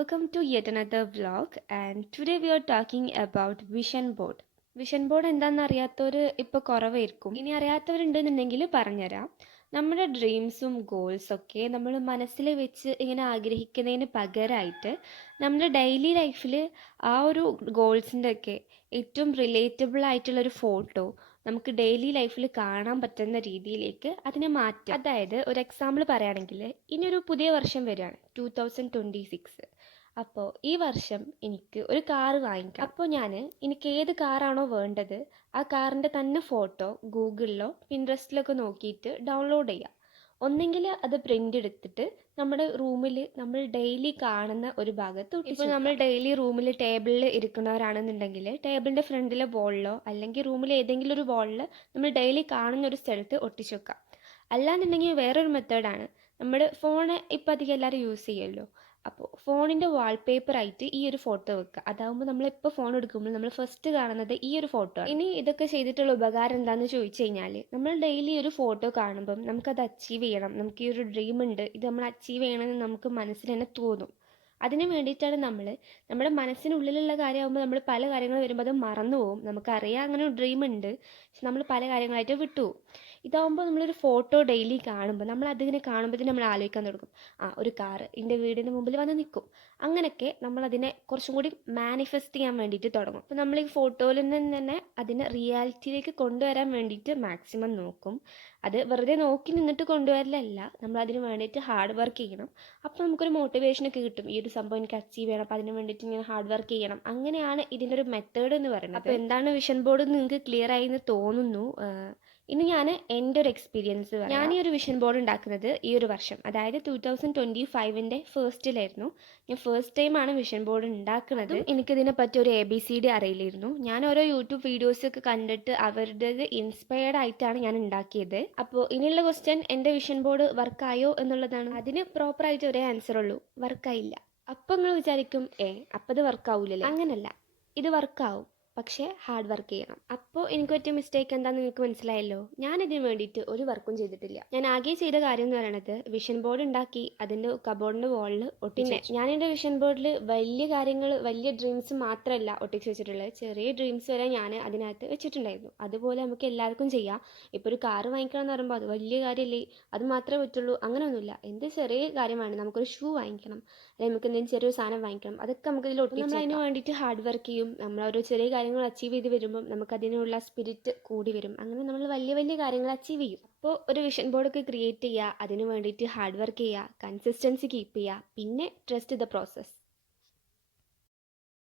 welcome to yet another vlog, and today we are talking about vision board. Vision board എന്താണെന്ന് അറിയാത്തവർ ഇപ്പോൾ കുറവായിരിക്കും. ഇനി അറിയാത്തവരുണ്ടെന്നുണ്ടെങ്കിൽ പറഞ്ഞുതരാം. നമ്മുടെ ഡ്രീംസും ഗോൾസൊക്കെ നമ്മൾ മനസ്സിൽ വെച്ച് ഇങ്ങനെ ആഗ്രഹിക്കുന്നതിന് പകരമായിട്ട് നമ്മുടെ ഡെയിലി ലൈഫിൽ ആ ഒരു ഗോൾസിൻ്റെ ഒക്കെ ഏറ്റവും റിലേറ്റബിൾ ആയിട്ടുള്ളൊരു ഫോട്ടോ നമുക്ക് ഡെയിലി ലൈഫിൽ കാണാൻ പറ്റുന്ന രീതിയിലേക്ക് അതിനെ മാറ്റാം. അതായത് ഒരു എക്സാമ്പിൾ പറയുകയാണെങ്കിൽ ഇനിയൊരു പുതിയ വർഷം വരികയാണ് 2026. അപ്പോൾ ഈ വർഷം എനിക്ക് ഒരു കാറ് വാങ്ങിക്കാം. അപ്പോൾ എനിക്ക് ഏത് കാറാണോ വേണ്ടത് ആ കാറിൻ്റെ തന്നെ ഫോട്ടോ ഗൂഗിളിലോ പിൻട്രസ്റ്റിലൊക്കെ നോക്കിയിട്ട് ഡൗൺലോഡ് ചെയ്യാം. ഒന്നെങ്കിൽ അത് പ്രിൻ്റ് എടുത്തിട്ട് നമ്മുടെ റൂമിൽ നമ്മൾ ഡെയിലി കാണുന്ന ഒരു ഭാഗത്ത് ഇപ്പോൾ നമ്മൾ ഡെയിലി റൂമിൽ ടേബിളിൽ ഇരിക്കുന്നവരാണെന്നുണ്ടെങ്കിൽ ടേബിളിൻ്റെ ഫ്രണ്ടിലെ വോളിലോ അല്ലെങ്കിൽ റൂമിൽ ഏതെങ്കിലും ഒരു വോളിൽ നമ്മൾ ഡെയിലി കാണുന്ന ഒരു സ്ഥലത്ത് ഒട്ടിച്ചു വെക്കാം. അല്ലാന്നുണ്ടെങ്കിൽ വേറൊരു മെത്തേഡാണ്, നമ്മുടെ ഫോണ് ഇപ്പോൾ അധികം എല്ലാവരും യൂസ് ചെയ്യുമല്ലോ. അപ്പോൾ ഫോണിൻ്റെ വാൾപേപ്പറായിട്ട് ഈ ഒരു ഫോട്ടോ വെക്കുക. അതാകുമ്പോൾ നമ്മളിപ്പോൾ ഫോൺ എടുക്കുമ്പോൾ നമ്മൾ ഫസ്റ്റ് കാണുന്നത് ഈ ഒരു ഫോട്ടോ. ഇനി ഇതൊക്കെ ചെയ്തിട്ടുള്ള ഉപകാരം എന്താണെന്ന് ചോദിച്ചു കഴിഞ്ഞാൽ, നമ്മൾ ഡെയിലി ഒരു ഫോട്ടോ കാണുമ്പം നമുക്കത് അച്ചീവ് ചെയ്യണം, നമുക്ക് ഈ ഒരു ഡ്രീം ഉണ്ട്, ഇത് നമ്മൾ അച്ചീവ് ചെയ്യണമെന്ന് നമുക്ക് മനസ്സിൽ തന്നെ തോന്നും. അതിന് വേണ്ടിയിട്ടാണ് നമ്മുടെ മനസ്സിനുള്ളിലുള്ള കാര്യമാകുമ്പോൾ നമ്മൾ പല കാര്യങ്ങൾ വരുമ്പോൾ അത് മറന്നു പോകും. നമുക്കറിയാം അങ്ങനെ ഒരു ഡ്രീം ഉണ്ട്, പക്ഷെ നമ്മൾ പല കാര്യങ്ങളായിട്ട് വിട്ടുപോകും. ഇതാകുമ്പോൾ നമ്മളൊരു ഫോട്ടോ ഡെയിലി കാണുമ്പോൾ നമ്മൾ അതിങ്ങനെ കാണുമ്പോഴത്തേന് നമ്മൾ ആലോചിക്കാൻ തുടങ്ങും, ഒരു കാറ് എൻ്റെ വീടിന് മുമ്പിൽ വന്ന് നിൽക്കും. അങ്ങനെയൊക്കെ നമ്മളതിനെ കുറച്ചും കൂടി മാനിഫെസ്റ്റ് ചെയ്യാൻ വേണ്ടിയിട്ട് തുടങ്ങും. അപ്പോൾ നമ്മൾ ഈ ഫോട്ടോയിൽ നിന്ന് തന്നെ അതിനെ റിയാലിറ്റിയിലേക്ക് കൊണ്ടുവരാൻ വേണ്ടിയിട്ട് മാക്സിമം നോക്കും. അത് വെറുതെ നോക്കി നിന്നിട്ട് കൊണ്ടുവരലല്ല, നമ്മൾ അതിന് വേണ്ടിയിട്ട് ഹാർഡ് വർക്ക് ചെയ്യണം. അപ്പോൾ നമുക്കൊരു മോട്ടിവേഷനൊക്കെ കിട്ടും, ഈ ഒരു സംഭവം എനിക്ക് അച്ചീവ് ചെയ്യണം, അപ്പോൾ അതിന് വേണ്ടിയിട്ട് ഇങ്ങനെ ഹാർഡ് വർക്ക് ചെയ്യണം. അങ്ങനെയാണ് ഇതിൻ്റെ ഒരു മെത്തേഡ് എന്ന് പറയുന്നത്. അപ്പോൾ എന്താണ് വിഷൻ ബോർഡ് നിങ്ങൾക്ക് ക്ലിയർ ആയി എന്ന് തോന്നുന്നു. ഇനി ഞാൻ എൻ്റെ ഒരു എക്സ്പീരിയൻസ് പറയാം. ഞാൻ ഈ ഒരു വിഷൻ ബോർഡ് ഉണ്ടാക്കുന്നത് ഈ ഒരു വർഷം, അതായത് 2025 ഫസ്റ്റിലായിരുന്നു. ഞാൻ ഫസ്റ്റ് ടൈമാണ് വിഷൻ ബോർഡ് ഉണ്ടാക്കുന്നത്. എനിക്കിതിനെ പറ്റി ഒരു ABCD അറിയില്ലായിരുന്നു. ഞാൻ ഓരോ യൂട്യൂബ് വീഡിയോസൊക്കെ കണ്ടിട്ട് അവരുടേത് ഇൻസ്പയർഡ് ആയിട്ടാണ് ഞാൻ ഉണ്ടാക്കിയത്. അപ്പോൾ ഇനിയുള്ള ക്വസ്റ്റ്യൻ, എൻ്റെ വിഷൻ ബോർഡ് വർക്കായോ എന്നുള്ളതാണ്. അതിന് പ്രോപ്പറായിട്ട് ഒരേ ആൻസർ ഉള്ളൂ, വർക്കായില്ല. അപ്പം നിങ്ങൾ വിചാരിക്കും അപ്പം ഇത് വർക്കാവൂലല്ലേ? അങ്ങനല്ല, ഇത് വർക്കാവും, പക്ഷേ ഹാർഡ് വർക്ക് ചെയ്യണം. അപ്പോൾ എനിക്ക് പറ്റിയ മിസ്റ്റേക്ക് എന്താണെന്ന് നിങ്ങൾക്ക് മനസ്സിലായല്ലോ. ഞാനിതിന് വേണ്ടിയിട്ട് ഒരു വർക്കും ചെയ്തിട്ടില്ല. ഞാൻ ആകെ ചെയ്ത കാര്യം എന്ന് പറയുന്നത് വിഷൻ ബോർഡ് ഉണ്ടാക്കി അതിൻ്റെ കബോർഡിൻ്റെ വാളിൽ ഒട്ടിച്ച്. ഞാൻ എൻ്റെ വിഷൻ ബോർഡിൽ വലിയ കാര്യങ്ങൾ, വലിയ ഡ്രീംസ് മാത്രമല്ല ഒട്ടിച്ച് വെച്ചിട്ടുള്ളത്, ചെറിയ ഡ്രീംസ് വരെ ഞാൻ അതിനകത്ത് വെച്ചിട്ടുണ്ടായിരുന്നു. അതുപോലെ നമുക്ക് എല്ലാവർക്കും ചെയ്യാം. ഇപ്പോൾ ഒരു കാറ് വാങ്ങിക്കണം എന്ന് പറയുമ്പോൾ അത് വലിയ കാര്യമല്ലേ, അത് മാത്രമേ പറ്റുള്ളൂ, അങ്ങനെയൊന്നുമില്ല. എന്ത് ചെറിയ കാര്യമാണ്, നമുക്കൊരു ഷൂ വാങ്ങിക്കണം, അല്ലെങ്കിൽ നമുക്ക് എന്തെങ്കിലും ചെറിയൊരു സാധനം വാങ്ങിക്കണം, അതൊക്കെ നമുക്ക് ഇതിൽ ഒട്ടിച്ച്. നമ്മൾ അതിന് വേണ്ടിയിട്ട് ഹാർഡ് വർക്ക് ചെയ്യും. നമ്മൾ ഓരോ ചെറിയ കാര്യങ്ങൾ അച്ചീവ് ചെയ്ത് വരുമ്പം നമുക്കതിനുള്ള സ്പിരിറ്റ് കൂടി വരും. അങ്ങനെ നമ്മൾ വലിയ വലിയ കാര്യങ്ങൾ അച്ചീവ് ചെയ്യും. അപ്പോൾ ഒരു വിഷൻ ബോർഡൊക്കെ ക്രിയേറ്റ് ചെയ്യുക, അതിന് വേണ്ടിയിട്ട് ഹാർഡ് വർക്ക് ചെയ്യുക, കൺസിസ്റ്റൻസി കീപ്പ് ചെയ്യുക, പിന്നെ ട്രസ്റ്റ് ദ പ്രോസസ്സ്.